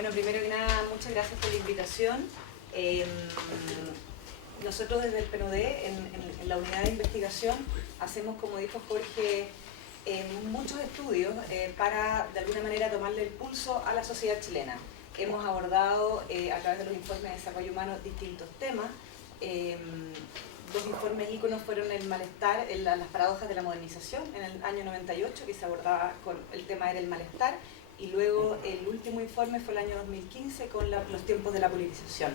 Bueno, primero que nada, muchas gracias por la invitación. Nosotros desde el PNUD, en la unidad de investigación, hacemos, como dijo Jorge, muchos estudios para, de alguna manera, tomarle el pulso a la sociedad chilena. Hemos abordado, a través de los informes de desarrollo humano, distintos temas. Dos informes íconos fueron el malestar, las paradojas de la modernización, en el año 98, que se abordaba con el tema era el malestar, y luego el último informe fue el año 2015 con los tiempos de la politización.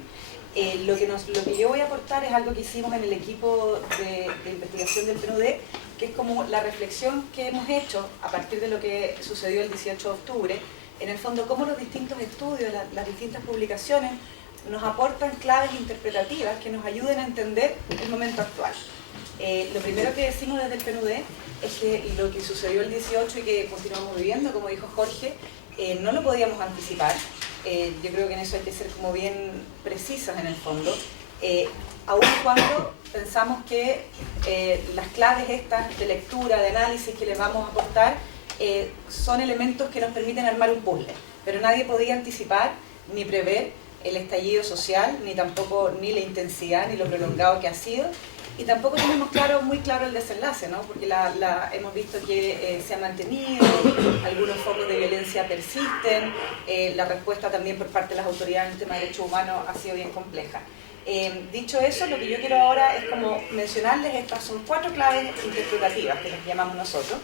Lo que yo voy a aportar es algo que hicimos en el equipo de investigación del PNUD, que es como la reflexión que hemos hecho a partir de lo que sucedió el 18 de octubre, en el fondo cómo los distintos estudios, las distintas publicaciones nos aportan claves interpretativas que nos ayuden a entender el momento actual. Lo primero que decimos desde el PNUD es que lo que sucedió el 18 y que continuamos viviendo, como dijo Jorge, no lo podíamos anticipar. Yo creo que en eso hay que ser como bien precisas en el fondo, aun cuando pensamos que las claves estas de lectura, de análisis que les vamos a aportar son elementos que nos permiten armar un puzzle, pero nadie podía anticipar ni prever el estallido social, ni tampoco ni la intensidad, ni lo prolongado que ha sido, y tampoco tenemos muy claro el desenlace, ¿no? Porque hemos visto que se ha mantenido, algunos focos de violencia persisten, la respuesta también por parte de las autoridades en el tema de derechos humanos ha sido bien compleja. Dicho eso, lo que yo quiero ahora es como mencionarles, estas son 4 claves interpretativas que les llamamos nosotros,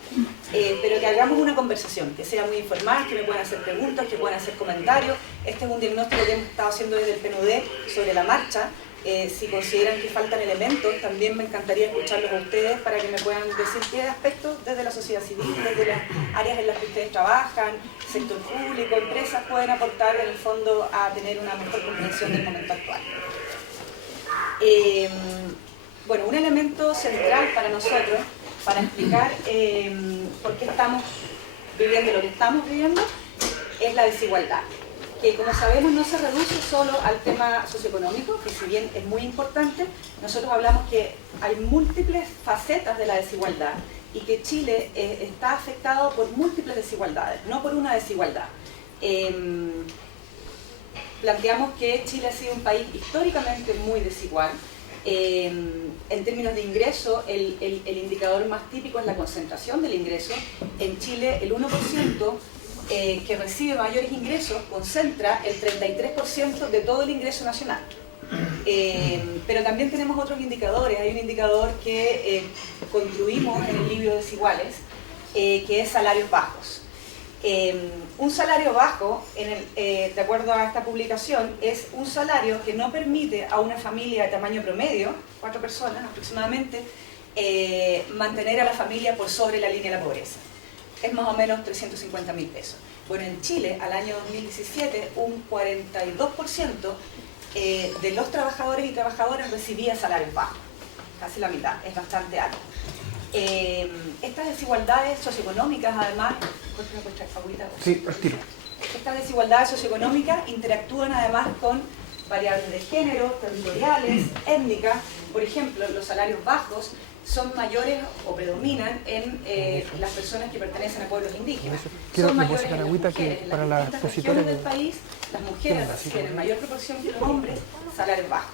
pero que hagamos una conversación, que sea muy informal, que me puedan hacer preguntas, que puedan hacer comentarios. Este es un diagnóstico que hemos estado haciendo desde el PNUD sobre la marcha. Si consideran que faltan elementos, también me encantaría escucharlos a ustedes para que me puedan decir qué aspectos desde la sociedad civil, desde las áreas en las que ustedes trabajan, sector público, empresas, pueden aportar en el fondo a tener una mejor comprensión del momento actual. Bueno, un elemento central para nosotros, para explicar por qué estamos viviendo lo que estamos viviendo, es la desigualdad, que como sabemos no se reduce solo al tema socioeconómico, que si bien es muy importante, nosotros hablamos que hay múltiples facetas de la desigualdad y que Chile está afectado por múltiples desigualdades, no por una desigualdad. Planteamos que Chile ha sido un país históricamente muy desigual. En términos de ingreso, el indicador más típico es la concentración del ingreso. En Chile, el 1% que recibe mayores ingresos concentra el 33% de todo el ingreso nacional. Pero también tenemos otros indicadores. Hay un indicador que construimos en el libro Desiguales, que es salarios bajos. Un salario bajo, de acuerdo a esta publicación, es un salario que no permite a una familia de tamaño promedio, 4 personas aproximadamente, mantener a la familia por sobre la línea de la pobreza. Es más o menos 350.000 pesos. Bueno, en Chile, al año 2017, un 42% de los trabajadores y trabajadoras recibía salarios bajos, casi la mitad, es bastante alto. Estas desigualdades socioeconómicas, además, sí, retiro. Estas desigualdades socioeconómicas interactúan además con variables de género, territoriales, étnicas. Por ejemplo, los salarios bajos son mayores o predominan en las personas que pertenecen a pueblos indígenas. Son mayores en las mujeres, en las distintas regiones del país, las mujeres reciben en mayor proporción que los hombres salarios bajos.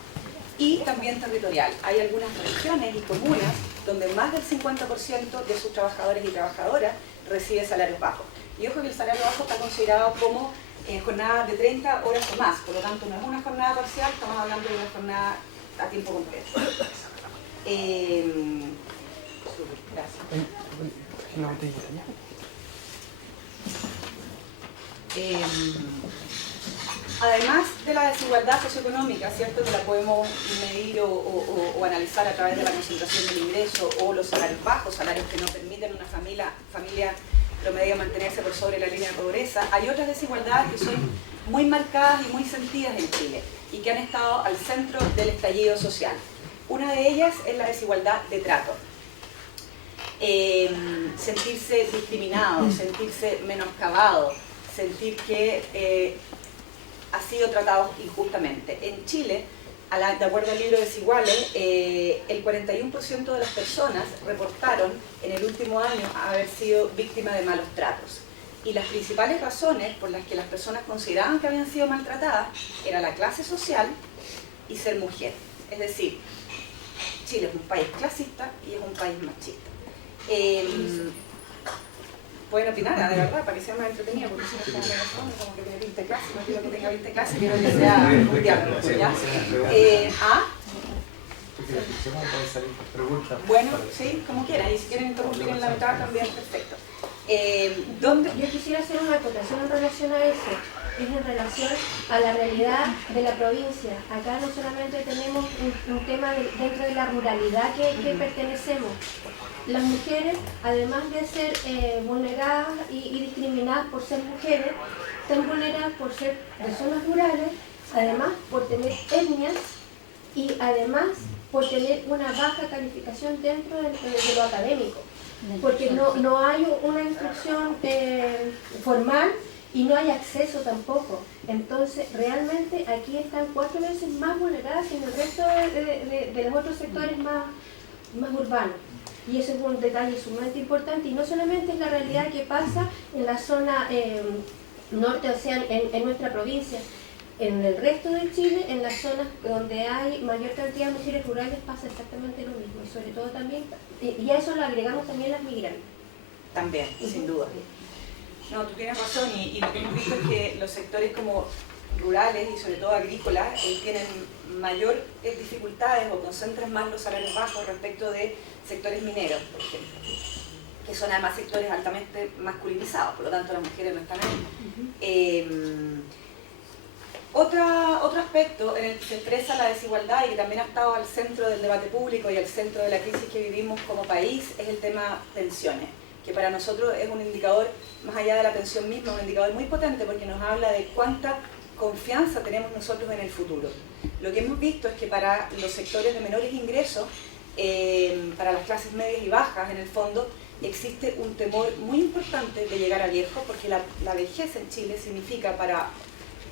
Y también territorial. Hay algunas regiones y comunas donde más del 50% de sus trabajadores y trabajadoras recibe salarios bajos. Y ojo que el salario bajo está considerado como jornada de 30 horas o más, por lo tanto no es una jornada parcial, estamos hablando de una jornada a tiempo completo. Gracias. Además de la desigualdad socioeconómica, ¿cierto?, que la podemos medir o analizar a través de la concentración del ingreso o los salarios bajos, salarios que no permiten a una familia promedio mantenerse por sobre la línea de pobreza, hay otras desigualdades que son muy marcadas y muy sentidas en Chile y que han estado al centro del estallido social. Una de ellas es la desigualdad de trato. Sentirse discriminado, sentirse menoscabado, sentir que ha sido tratado injustamente. En Chile, de acuerdo al libro Desiguales, el 41% de las personas reportaron en el último año haber sido víctimas de malos tratos. Y las principales razones por las que las personas consideraban que habían sido maltratadas era la clase social y ser mujer. Es decir, Chile es un país clasista y es un país machista. Pueden opinar, de verdad, para que sea más entretenido, porque si no es como que tiene 20 clases, no quiero que tenga 20 clases, quiero que sea un diálogo, ¿ya? Bueno, sí, como quieran, y si quieren interrumpir en la mitad también, perfecto. Yo quisiera hacer una acotación en relación a eso, es en relación a la realidad de la provincia. Acá no solamente tenemos un tema dentro de la ruralidad que pertenecemos. Las mujeres, además de ser vulneradas y discriminadas por ser mujeres, están vulneradas por ser de zonas rurales, además por tener etnias y además por tener una baja calificación dentro de lo académico. Porque no hay una instrucción formal y no hay acceso tampoco. Entonces, realmente aquí están 4 veces más vulneradas que en el resto de los otros sectores más urbanos. Y eso es un detalle sumamente importante, y no solamente es la realidad que pasa en la zona norte, o sea, en nuestra provincia. En el resto de Chile, en las zonas donde hay mayor cantidad de mujeres rurales, pasa exactamente lo mismo, y sobre todo también, y a eso le agregamos también las migrantes. También, sin duda. No, tú tienes razón, y lo que hemos visto es que los sectores como rurales y sobre todo agrícolas tienen mayor dificultades o concentran más los salarios bajos respecto de sectores mineros, por ejemplo, que son además sectores altamente masculinizados, por lo tanto las mujeres no están ahí. Otro aspecto en el que se expresa la desigualdad y que también ha estado al centro del debate público y al centro de la crisis que vivimos como país es el tema pensiones, que para nosotros es un indicador, más allá de la pensión misma, un indicador muy potente porque nos habla de cuánta confianza tenemos nosotros en el futuro. Lo que hemos visto es que para los sectores de menores ingresos, para las clases medias y bajas en el fondo, existe un temor muy importante de llegar a viejo, porque la vejez en Chile significa para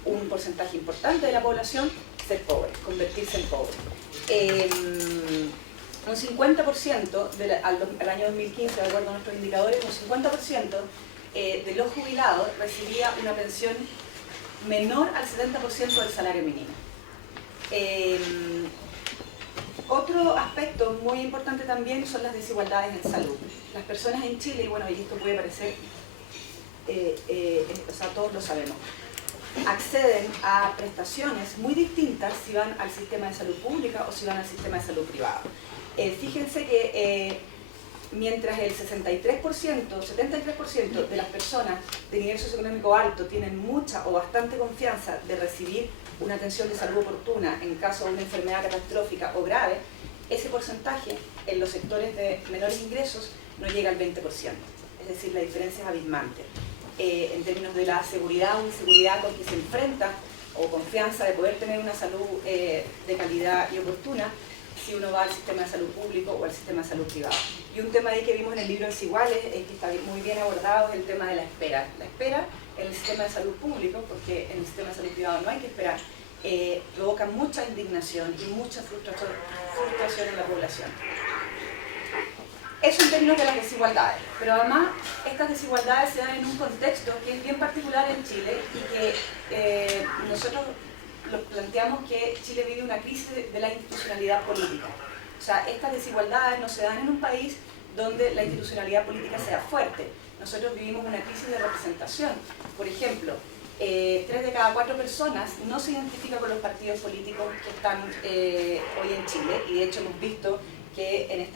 un porcentaje importante de la población ser pobre, convertirse en pobre. Un 50% al año 2015, de acuerdo a nuestros indicadores, un 50% de los jubilados recibía una pensión menor al 70% del salario mínimo. Otro aspecto muy importante también son las desigualdades en salud. Las personas en Chile, y bueno, y esto puede parecer, o sea, todos lo sabemos, acceden a prestaciones muy distintas si van al sistema de salud pública o si van al sistema de salud privado. Fíjense que mientras el 73% de las personas de nivel socioeconómico alto tienen mucha o bastante confianza de recibir una atención de salud oportuna en caso de una enfermedad catastrófica o grave, ese porcentaje en los sectores de menores ingresos no llega al 20%. Es decir, la diferencia es abismante. En términos de la seguridad o inseguridad con que se enfrenta, o confianza de poder tener una salud de calidad y oportuna, si uno va al sistema de salud público o al sistema de salud privado. Y un tema ahí que vimos en el libro Desiguales, que está muy bien abordado, es el tema de la espera. La espera en el sistema de salud público, porque en el sistema de salud privado no hay que esperar, provoca mucha indignación y mucha frustración en la población. Eso en términos de las desigualdades, pero además estas desigualdades se dan en un contexto que es bien particular en Chile y que nosotros planteamos que Chile vive una crisis de la institucionalidad política. O sea, estas desigualdades no se dan en un país donde la institucionalidad política sea fuerte. Nosotros vivimos una crisis de representación. Por ejemplo, 3 de cada 4 personas no se identifican con los partidos políticos que están hoy en Chile, y de hecho hemos visto que en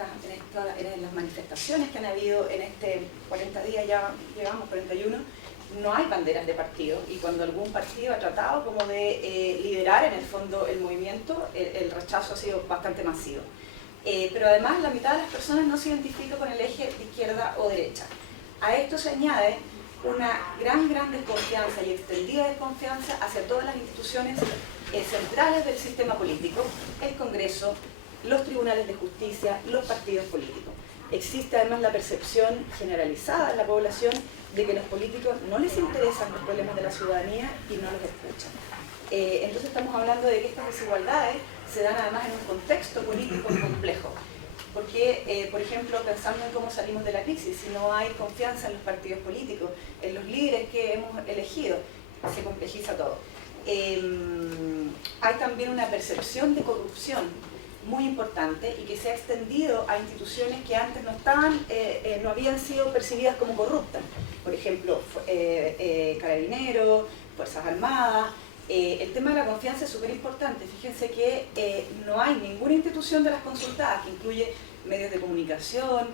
las manifestaciones que han habido en 40 días, ya llevamos 41, no hay banderas de partido, y cuando algún partido ha tratado como de liderar en el fondo el movimiento, el rechazo ha sido bastante masivo. Pero además la mitad de las personas no se identifica con el eje de izquierda o derecha. A esto se añade una gran desconfianza y extendida desconfianza hacia todas las instituciones centrales del sistema político, el Congreso, los tribunales de justicia, los partidos políticos. Existe además la percepción generalizada en la población de que los políticos no les interesan los problemas de la ciudadanía y no los escuchan. Entonces estamos hablando de que estas desigualdades se dan además en un contexto político complejo. Porque, por ejemplo, pensando en cómo salimos de la crisis, si no hay confianza en los partidos políticos, en los líderes que hemos elegido, se complejiza todo. Hay también una percepción de corrupción muy importante y que se ha extendido a instituciones que antes no habían sido percibidas como corruptas. Por ejemplo, Carabineros, Fuerzas Armadas. El tema de la confianza es súper importante. Fíjense que no hay ninguna institución de las consultadas, que incluye medios de comunicación,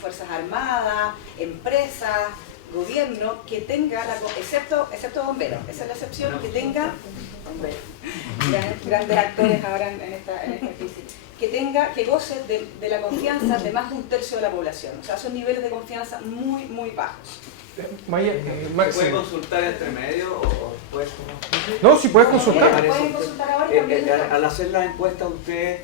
Fuerzas Armadas, empresas, gobierno, que tenga, excepto bomberos, esa es la excepción, que tenga, grandes actores ahora en esta crisis, que goce de la confianza de más de 1/3 de la población. O sea, son niveles de confianza muy, muy bajos. ¿Puede consultar entre medio o después? No, sí puedes consultar. Pueden consultar ahora y también al hacer la encuesta, ¿ustedes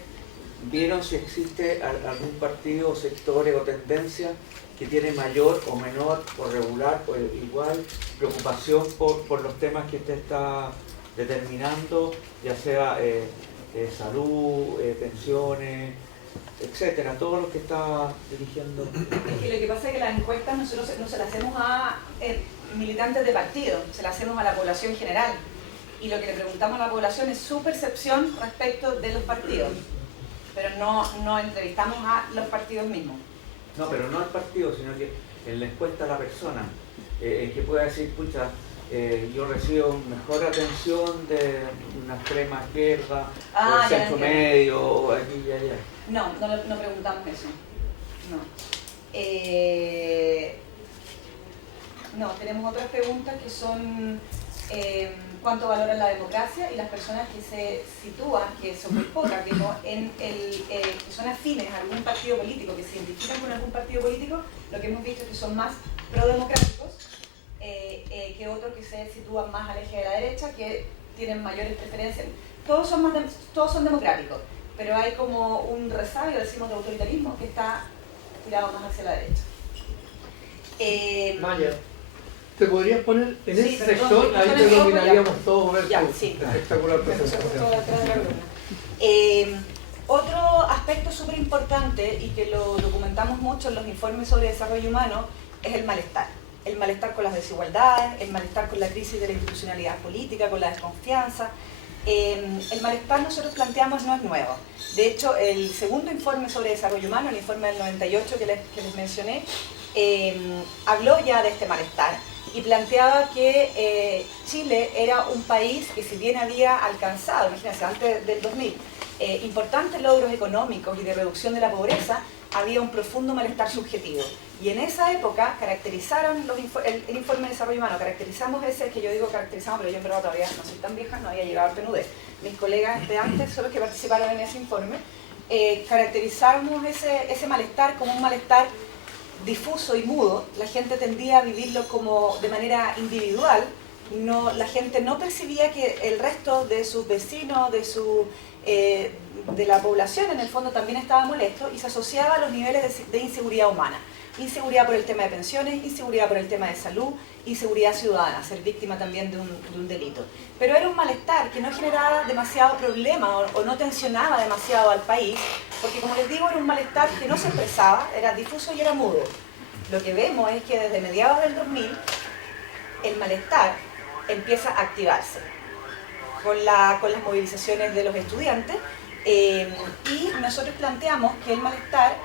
vieron si existe algún partido, sectores o tendencias que tiene mayor o menor, o regular, o igual, preocupación por los temas que usted está determinando, ya sea salud, pensiones, etcétera, todo lo que está dirigiendo? Y lo que pasa es que las encuestas nosotros no se las hacemos a militantes de partido, se las hacemos a la población general. Y lo que le preguntamos a la población es su percepción respecto de los partidos. Pero no entrevistamos a los partidos mismos. No, pero no al partido, sino que en la encuesta a la persona, que pueda decir, pucha, yo recibo mejor atención de una extrema izquierda, o centro medio, o aquí y allá. No preguntamos eso. No, tenemos otras preguntas que son cuánto valoran la democracia, y las personas que se sitúan, que son muy pocas, que son afines a algún partido político, que se identifican con algún partido político, lo que hemos visto es que son más prodemocráticos que otros que se sitúan más al eje de la derecha, que tienen mayores preferencias. Todos son democráticos, pero hay como un resabio, decimos, de autoritarismo que está tirado más hacia la derecha. Maya, ¿te podrías poner en sí, ese sector? Ahí te dominaríamos todos, ver tu espectacular presentación. Otro aspecto súper importante, y que lo documentamos mucho en los informes sobre desarrollo humano, es el malestar. El malestar con las desigualdades, el malestar con la crisis de la institucionalidad política, con la desconfianza. El malestar, nosotros planteamos, no es nuevo. De hecho, el segundo informe sobre desarrollo humano, el informe del 98 que les mencioné, habló ya de este malestar y planteaba que Chile era un país que, si bien había alcanzado, imagínense, antes del 2000, importantes logros económicos y de reducción de la pobreza, había un profundo malestar subjetivo. Y en esa época caracterizaron el informe de desarrollo humano, caracterizamos ese, que yo digo caracterizamos, pero yo en verdad todavía no soy tan vieja, no había llegado al PNUD. Mis colegas de antes son los que participaron en ese informe. Caracterizamos ese malestar como un malestar difuso y mudo. La gente tendía a vivirlo como de manera individual. La gente no percibía que el resto de sus vecinos, de la población en el fondo también estaba molesto, y se asociaba a los niveles de inseguridad humana. Inseguridad por el tema de pensiones, inseguridad por el tema de salud, inseguridad ciudadana, ser víctima también de un delito. Pero era un malestar que no generaba demasiado problema o no tensionaba demasiado al país, porque, como les digo, era un malestar que no se expresaba, era difuso y era mudo. Lo que vemos es que desde mediados del 2000 el malestar empieza a activarse con las movilizaciones de los estudiantes, y nosotros planteamos que el malestar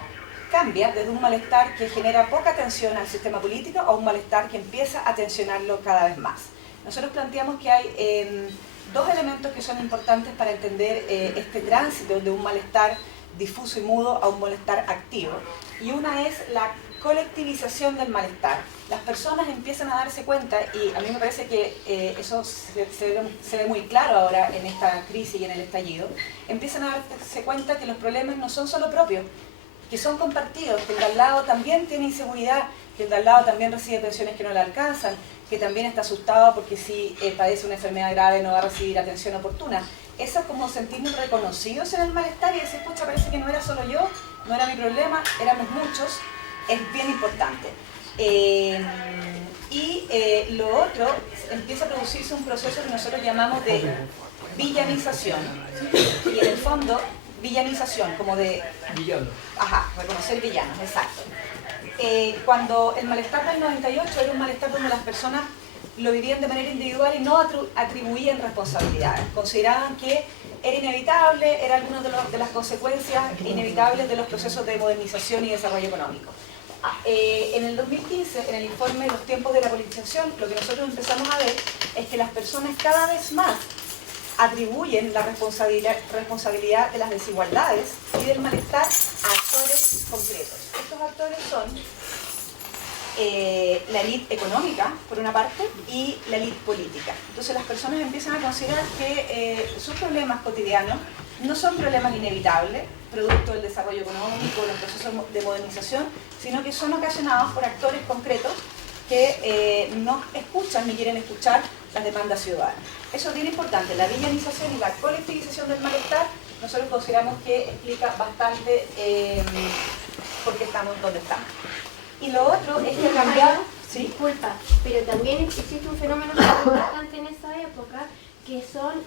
cambia desde un malestar que genera poca atención al sistema político a un malestar que empieza a tensionarlo cada vez más. Nosotros planteamos que hay dos elementos que son importantes para entender este tránsito de un malestar difuso y mudo a un malestar activo. Y una es la colectivización del malestar. Las personas empiezan a darse cuenta, y a mí me parece que eso se ve muy claro ahora en esta crisis y en el estallido, empiezan a darse cuenta que los problemas no son solo propios, que son compartidos, que el de al lado también tiene inseguridad, que el de al lado también recibe pensiones que no le alcanzan, que también está asustado porque si padece una enfermedad grave no va a recibir atención oportuna. Eso es como sentirnos reconocidos en el malestar y decir, pucha, parece que no era solo yo, no era mi problema, éramos muchos. Es bien importante. Lo otro, empieza a producirse un proceso que nosotros llamamos de villanización. Y en el fondo, villanización, como de... Villano. Ajá, reconocer villanos, exacto. Cuando el malestar del 98 era un malestar donde las personas lo vivían de manera individual y no atribuían responsabilidades. Consideraban que era inevitable, era alguna de las consecuencias inevitables de los procesos de modernización y desarrollo económico. En el 2015, en el informe Los tiempos de la politización, lo que nosotros empezamos a ver es que las personas cada vez más atribuyen la responsabilidad de las desigualdades y del malestar a actores concretos. Estos actores son la élite económica, por una parte, y la élite política. Entonces las personas empiezan a considerar que sus problemas cotidianos no son problemas inevitables, producto del desarrollo económico, de los procesos de modernización, sino que son ocasionados por actores concretos que no escuchan ni quieren escuchar las demandas ciudadanas. Eso es bien importante. La villanización y la colectivización del malestar, nosotros consideramos que explica bastante por qué estamos donde estamos. Y lo otro es que cambiar... ¿Sí? Disculpa, pero también existe un fenómeno muy importante en esa época, que son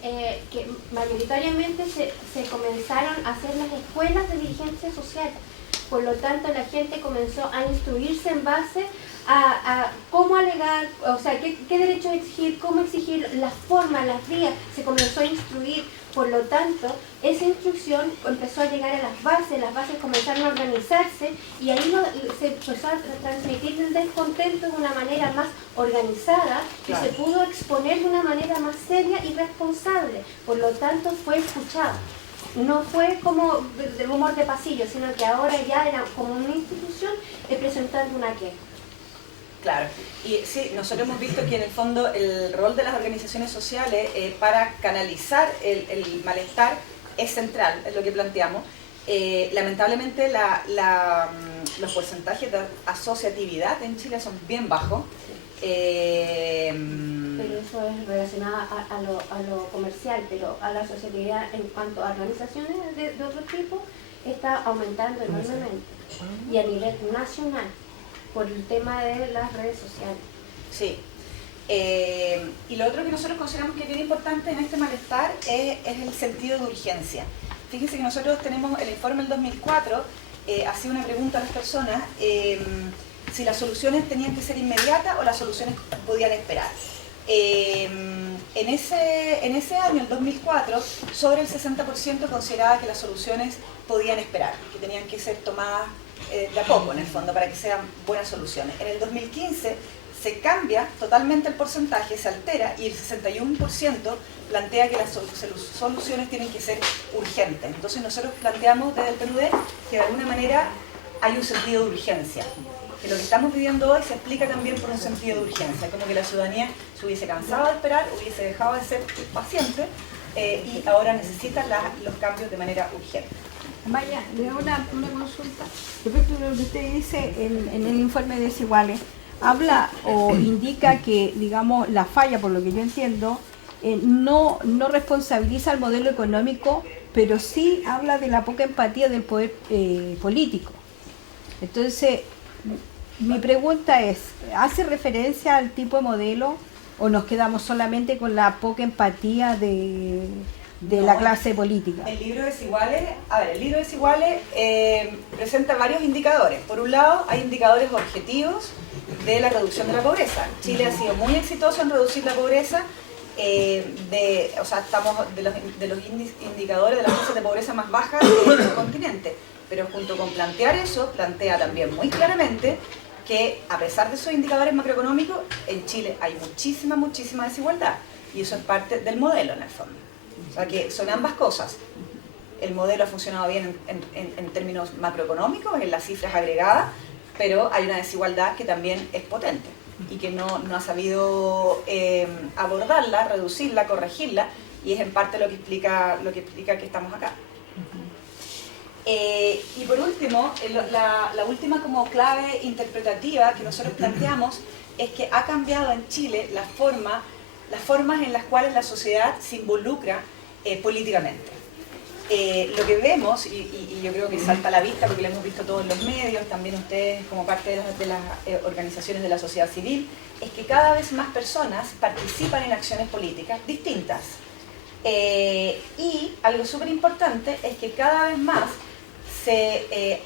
que mayoritariamente se comenzaron a hacer las escuelas de dirigencia social. Por lo tanto, la gente comenzó a instruirse en base a cómo alegar, o sea, qué derechos exigir, cómo exigir, las formas, las vías, se comenzó a instruir. Por lo tanto, esa instrucción empezó a llegar a las bases comenzaron a organizarse y ahí se empezó a transmitir el descontento de una manera más organizada y se pudo exponer de una manera más seria y responsable. Por lo tanto, fue escuchado. No fue como de rumor de pasillo, sino que ahora ya era como una institución presentando una queja. Claro, y sí, nosotros hemos visto que en el fondo el rol de las organizaciones sociales para canalizar el malestar es central, es lo que planteamos. Lamentablemente los porcentajes de asociatividad en Chile son bien bajos. Pero eso es relacionado a lo comercial, pero a la asociatividad en cuanto a organizaciones de otro tipo está aumentando enormemente y a nivel nacional por el tema de las redes sociales. Sí. Y lo otro que nosotros consideramos que es bien importante en este malestar es el sentido de urgencia. Fíjense que nosotros tenemos el informe del 2004, hacía una pregunta a las personas si las soluciones tenían que ser inmediatas o las soluciones podían esperar. En ese año, el 2004, sobre el 60% consideraba que las soluciones podían esperar, que tenían que ser tomadas de a poco, en el fondo, para que sean buenas soluciones. En el 2015 se cambia totalmente el porcentaje, se altera, y el 61% plantea que las soluciones tienen que ser urgentes. Entonces nosotros planteamos desde el PNUD que de alguna manera hay un sentido de urgencia, que lo que estamos viviendo hoy se explica también por un sentido de urgencia, como que la ciudadanía se hubiese cansado de esperar, hubiese dejado de ser paciente y ahora necesita los cambios de manera urgente. Vaya, le hago una consulta. Respecto a lo que usted dice en el informe de Desiguales, habla o indica que, digamos, la falla, por lo que yo entiendo, no responsabiliza al modelo económico, pero sí habla de la poca empatía del poder político. Entonces, mi pregunta es, ¿hace referencia al tipo de modelo o nos quedamos solamente con la poca empatía de la clase política? El libro Desiguales, el libro Desiguales presenta varios indicadores. Por un lado, hay indicadores objetivos de la reducción de la pobreza. Chile ha sido muy exitoso en reducir la pobreza, estamos de los indicadores de las tasas de pobreza más bajas del continente. Pero junto con plantear eso, plantea también muy claramente que a pesar de esos indicadores macroeconómicos, en Chile hay muchísima desigualdad. Y eso es parte del modelo, en el fondo. O sea que son ambas cosas. El modelo ha funcionado bien en términos macroeconómicos, en las cifras agregadas, pero hay una desigualdad que también es potente y que no ha sabido abordarla, reducirla, corregirla, y es en parte lo que explica que estamos acá. Y por último, la última como clave interpretativa que nosotros planteamos es que ha cambiado en Chile las formas en las cuales la sociedad se involucra políticamente. Lo que vemos, y yo creo que salta a la vista porque lo hemos visto todos en los medios, también ustedes como parte de las organizaciones de la sociedad civil, es que cada vez más personas participan en acciones políticas distintas. Y algo súper importante es que cada vez más se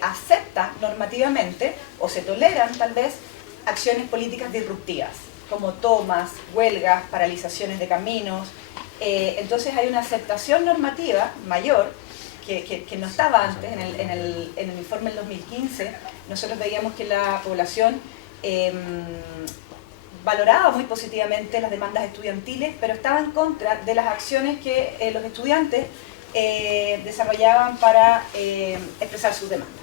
acepta normativamente, o se toleran tal vez, acciones políticas disruptivas, como tomas, huelgas, paralizaciones de caminos. Entonces hay una aceptación normativa mayor que no estaba antes. En el informe del 2015 nosotros veíamos que la población valoraba muy positivamente las demandas estudiantiles, pero estaba en contra de las acciones que los estudiantes desarrollaban para expresar sus demandas.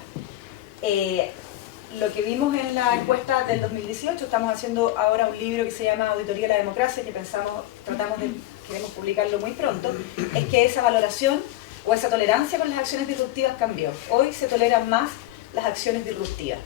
Lo que vimos en la encuesta del 2018, estamos haciendo ahora un libro que se llama Auditoría de la Democracia, que queremos publicarlo muy pronto, es que esa valoración o esa tolerancia con las acciones disruptivas cambió. Hoy se toleran más las acciones disruptivas.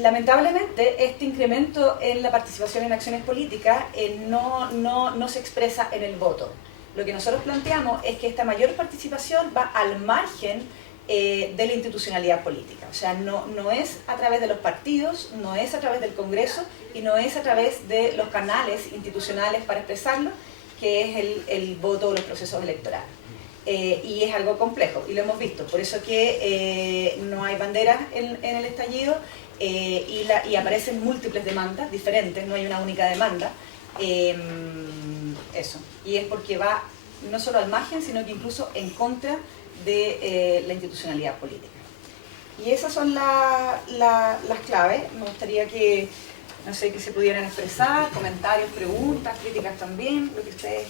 Lamentablemente, este incremento en la participación en acciones políticas no se expresa en el voto. Lo que nosotros planteamos es que esta mayor participación va al margen de la institucionalidad política. O sea, no es a través de los partidos, no es a través del Congreso y no es a través de los canales institucionales para expresarlo, que es el voto o los procesos electorales. Y es algo complejo, y lo hemos visto. Por eso que no hay banderas en el estallido y aparecen múltiples demandas diferentes, no hay una única demanda. Eso. Y es porque va no solo al margen, sino que incluso en contra de la institucionalidad política. Y esas son las claves. Me gustaría que, no sé, que se pudieran expresar, comentarios, preguntas, críticas también, lo que ustedes